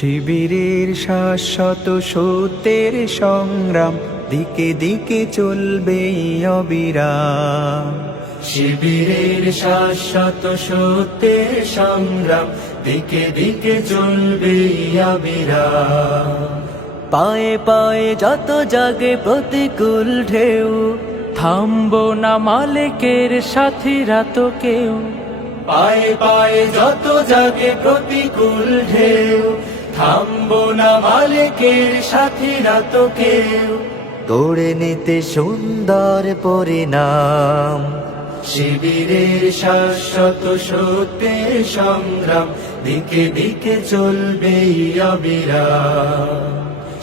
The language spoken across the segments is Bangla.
শিবিরের শাশ্বত সত্যের সংগ্রাম দিকে দিকে চলবে অবিরাম। শিবিরের শাশ্বত সত্যের সংগ্রাম দিকে দিকে চলবে অবিরাম। পায়ে পায়ে যত জাগে প্রতিকূল ঢেউ, থামবো না মালিকের সাথীরা তো কেউ। পায়ে পায়ে যত জাগে প্রতিকূল ঢেউ, থামবো না মালিকের সাথীরা তো কেউ। গড়ে নিতে সুন্দর পরিণাম, শিবিরের শাশ্বত সত্যের সংগ্রাম দিকে দিকে চলবে অবিরাম।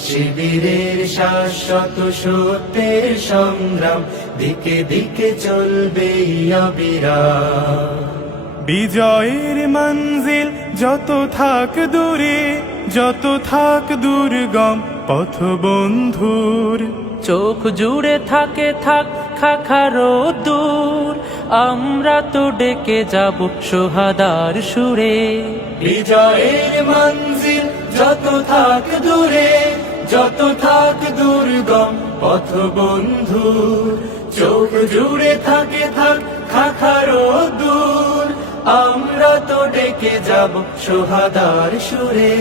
শিবিরের শাশ্বত সত্যের সংগ্রাম দিকে দিকে চলবে অবিরাম। বিজয়ের মঞ্জিল যত থাক দূরে, যত থাক দুর্গম পথ বন্ধুর, চোখ জুড়ে থাকে থাক খাখারো দূর, আমরা তো ডেকে যাব সোহাদার সুরে। বিজয়ের মঞ্জিল যত থাক দূরে, যত থাক দুর্গম পথ বন্ধুর, চোখ জুড়ে থাকে থাক খাখারো দূর, আমরা তো ডেকে যাব সোহাদার সুরে।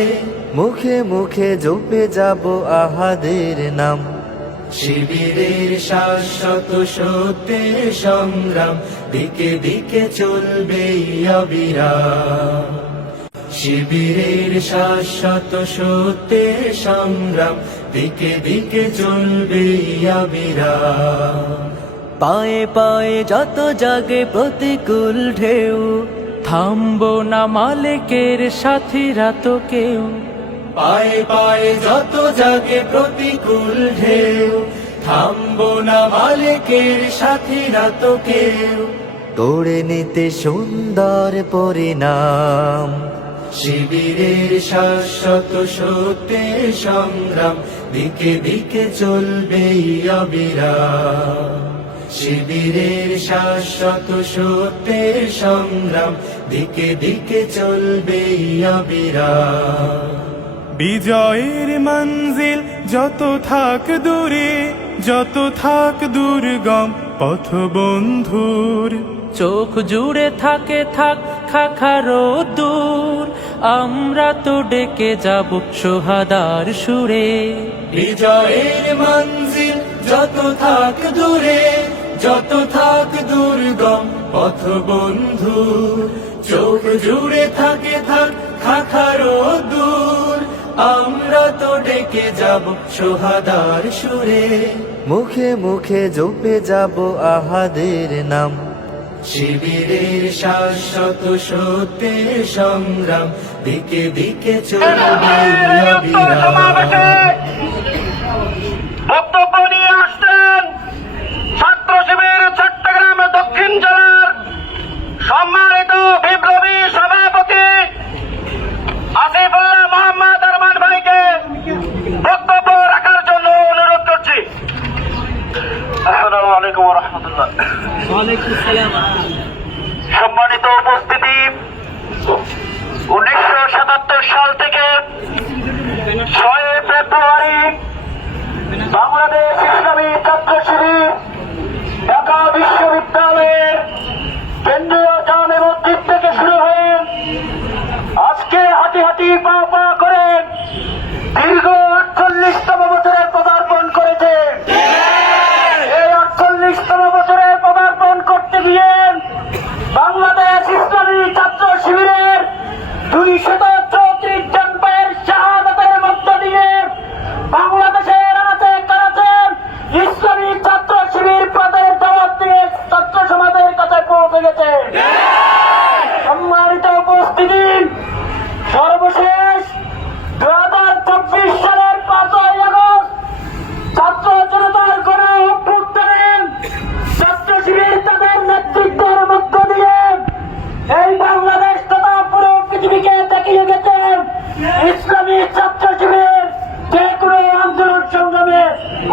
মুখে মুখে জপে যাব আহাদের নাম, শিবিরের শাশ্বত সত্যের সংগ্রাম দিকে দিকে চলবে অবিরাম। শিবিরের শাশ্বত সত্যের সংগ্রাম দিকে দিকে চলবে অবিরাম। পায়ে পায়ে যত জাগে প্রতিকূল ঢেউ, থামবো না মালিকের সাথীরা তো কেউ। পায়ে পায়ে যত জাগে প্রতিকূল ঢেউ, থামবো না মালিকের সাথীরা তো কেউ। গড়ে নিতে সুন্দর পরিণাম, শিবিরের শাশ্বত সত্যের সংগ্রাম দিকে দিকে চলবে অবিরাম। শিবিরের শাশ্বত সত্যের সংগ্রাম দিকে দিকে চলবে অবিরাম। বিজয়ের মঞ্জিল যত থাক দূরে, যত থাক দুর্গম পথ বন্ধুর, চোখ জুড়ে থাকে থাক খাখারো দূর, আমরা তো ডেকে যাব সোহাদার সুরে। বিজয়ের মঞ্জিল যত থাক দূরে, যত থাক দুর্গম পথ বন্ধুর, চোখ জুড়ে থাকে থাক খাখারো দূর, আমরা তো ডেকে যাব সোহাদার সুরে। মুখে মুখে জপে যাব আহাদের নাম, শিবিরের শাশ্বত সত্যের সংগ্রাম দিকে দিকে চলবে অবিরাম। বক্তব্য নিয়ে আসছেন ছাত্র শিবির চট্টগ্রাম দক্ষিণ জেলার সম্মানিত বিপ্লবী সভাপতি আসিফুল্লাহ মোহাম্মদ আরমান ভাইকে বক্তব্য রাখার জন্য অনুরোধ করছি। আসসালামু আলাইকুম ওয়া রাহমাতুল্লাহ। সম্মানিত উপস্থিতি, 1977 সাল থেকে 6 ফেব্রুয়ারি বাংলাদেশ ইসলামী ছাত্র শিবির ঢাকা বিশ্ববিদ্যালয়ের কেন্দ্রীয় জামে মসজিদ থেকে শুরু হয়ে আজকে হাঁটি হাঁটি পা পা করে দীর্ঘ 48তম বছরে পদার্পণ করেছে। এই 48তম বছরে পদার্পণ করতে গিয়ে বাংলাদেশ ইসলামী ছাত্র শিবিরের 234 জন ভাইয়ের শাহাদাতের মধ্য দিয়ে বাংলাদেশের আনাচে কানাচে ইসলামী ছাত্র শিবির পদের দাওয়াত দিয়ে ছাত্র সমাজের কাছে পৌঁছে গেছে। সম্মানিত উপস্থিতি, সর্বশেষ 2024 সালের 5ই আগস্ট ছাত্র জনতার গণ অভ্যুত্থানে ছাত্র শিবির তাদের নেতৃত্বের মধ্য দিয়ে এই বাংলাদেশ তথা পুরো পৃথিবীকে দেখিয়ে গেছে ইসলামী ছাত্র শিবির যে কোনো আন্দোলন সংগ্রামে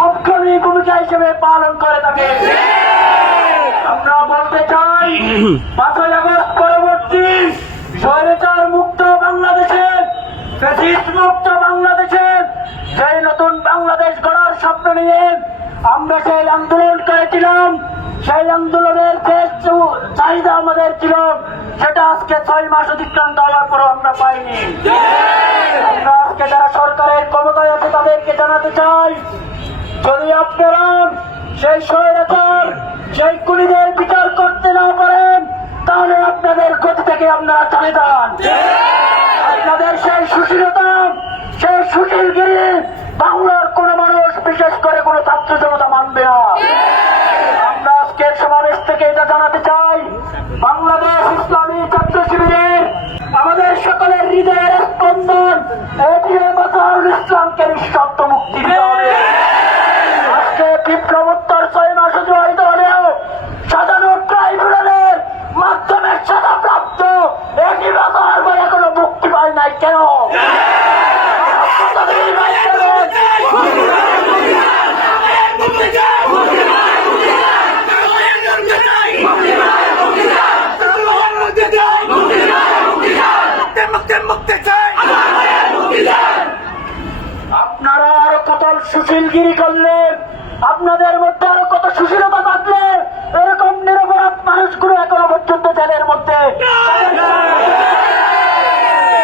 অগ্রণী ভূমিকা হিসেবে পালন করে থাকে। আমরা বলতে চাই 5ই আগস্ট পরবর্তী স্বৈরাচার মুক্ত বাংলাদেশের ফ্যাসিস্ট মুক্ত স্বপ্ন নিয়ে আমরা সেই আন্দোলন করেছিলাম, সেই আন্দোলনের যে চাহিদা আমাদের ছিল সেটা আজকে 6 মাস অতিক্রান্ত হওয়ার পরও আমরা পাইনি। আমরা আজকে যারা সরকারের ক্ষমতায় আছে তাদেরকে জানাতে চাই, যদি আপনারা সেই স্বৈরাচার সেই খুনিদের বিচার করতে না পারেন তাহলে আপনাদের গতি থেকে আপনারা চলে যান। আপনাদের সেই সুশীলতা সেই সুশীলগিরি বাংলার কোন মানুষ বিশেষ করে কোন ছাত্র জনতা মানবে না। আমরা আজকের সমাবেশ থেকে এটা জানাতে চাই, বাংলাদেশ ইসলামী ছাত্র শিবিরের আমাদের সকলের হৃদয়ের স্পন্দন এটিএম আজহারুল ইসলামকে নিঃশর্ত মুক্তি দিতে হবে। আজকে বিপ্লবোত্তর 6 মাস অতিবাহিত হলেও সাজানো ট্রাইব্যুনালের মাধ্যমে সাজাপ্রাপ্ত এটিএম আজহার ভাই এখনো মুক্তি পায় নাই কেন? আপনারা আরো কত সুশীলগিরি করলে, আপনাদের মধ্যে আরো কত সুশীলতা থাকলে এরকম নিরপরাধ মানুষগুলো এখনো পর্যন্ত জেলের মধ্যে।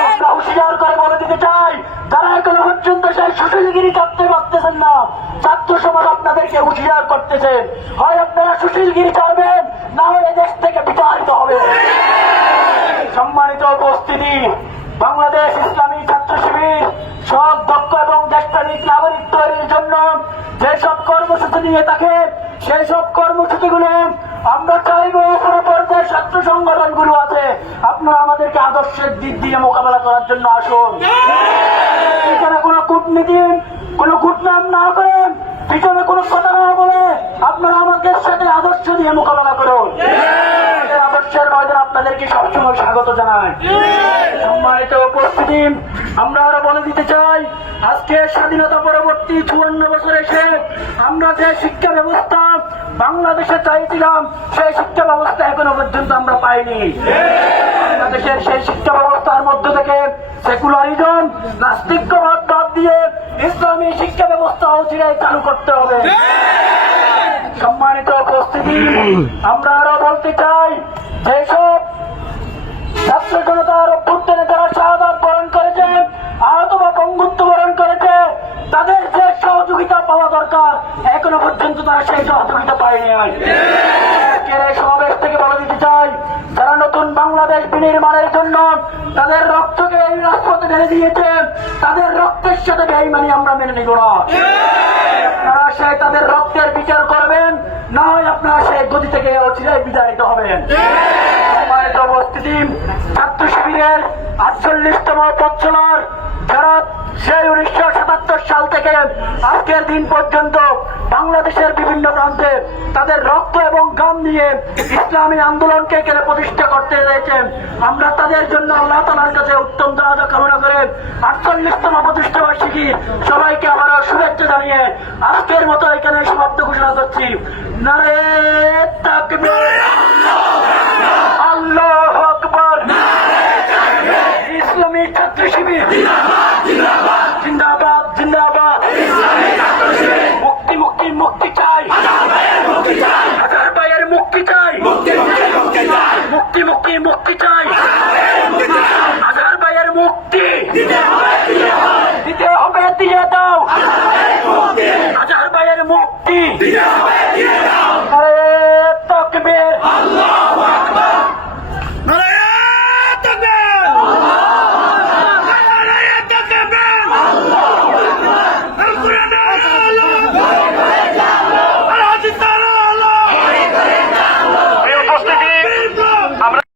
আমরা হুঁশিয়ার করে বলে দিতে চাই, যারা এখনো পর্যন্ত সেই সুশীলগিরি করতে পারতেছেন না, ছাত্র সমাজ আপনাদেরকে হুঁশিয়ার করতেছেন, হয় আপনারা সুশীলগিরি ছাড়বেন না হয় এদেশ থেকে বিতাড়িত হবে। সম্মানিত উপস্থিতি, বাংলাদেশ ইসলামী ছাত্র শিবির সব দক্ষ এবং দেশপ্রেমিক নাগরিক তৈরির জন্য যেসব কর্মসূচি নিয়ে থাকে সেই সব কর্মসূচিগুলো আমরা চাইবো কোন পর্যায়ে ছাত্র সংগঠনগুলো আছে আপনারা আমাদেরকে আদর্শের দিক দিয়ে মোকাবেলা করার জন্য আসুন। এখানে কোনো কূটনীতি কোনো কুটনাম না করেন, পিছনে কোনো কথা না বলে আপনারা আমাদের সাথে আদর্শ দিয়ে মোকাবেলা করুন। আদর্শের ময়দানে আপনাদেরকে সবসময় স্বাগত জানাই। সম্মানিত উপস্থিতি, আমরা আরো বলে দিতে চাই, আজকে স্বাধীনতা পরবর্তী 54 বছর এসে আমরা যে শিক্ষা ব্যবস্থা বাংলাদেশে চাইছিলাম সেই শিক্ষা ব্যবস্থা এখনো পর্যন্ত আমরা পাইনি। বাংলাদেশের সেই শিক্ষা ব্যবস্থার মধ্য থেকে সেকুলারিজম নাস্তিক্যবাদ বাদ দিয়ে ইসলামী শিক্ষা ব্যবস্থা অচিরেই চালু করতে হবে। সম্মানিত উপস্থিতি, আমরা আরো বলতে চাই, যেসব ছাত্র জনতার অভ্যুত্থানে যারা শাহাদাত বরণ করেছে, আহত বা পঙ্গুত্ব বরণ করেছে, তাদের যে সহযোগিতা পাওয়া দরকার এখনো পর্যন্ত তারা সেই সহযোগিতা পায়নি। এই সমাবেশ থেকে বলে দিতে চাই, যারা নতুন বাংলাদেশ বিনির্মাণের জন্য তাদের রক্তকে এই রাজপথে ঢেলে দিয়েছে, তাদের রক্তের সাথে বেঈমানি আমরা মেনে নিব না। আপনারা সেই তাদের রক্তের বিচার করবেন, না হয় আপনারা সেই গতি থেকে অচিরেই বিতাড়িত হবেন। সম্মানিত উপস্থিতি, ছাত্র শিবিরের 48তম পথচলার যারা সেই 1977 সাল থেকে আজকের দিন পর্যন্ত বাংলাদেশের বিভিন্ন প্রান্তে তাদের রক্ত এবং ঘাম দিয়ে ইসলামী আন্দোলনকে এখানে প্রতিষ্ঠা করতে রয়েছেন, আমরা তাদের জন্য আল্লাহ তাআলার কাছে উত্তম দোয়া কামনা করে 48তম প্রতিষ্ঠা বার্ষিকী সবাইকে আবারও শুভেচ্ছা জানিয়ে আজকের মতো এখানে সমাপ্ত ঘোষণা করছি। নারে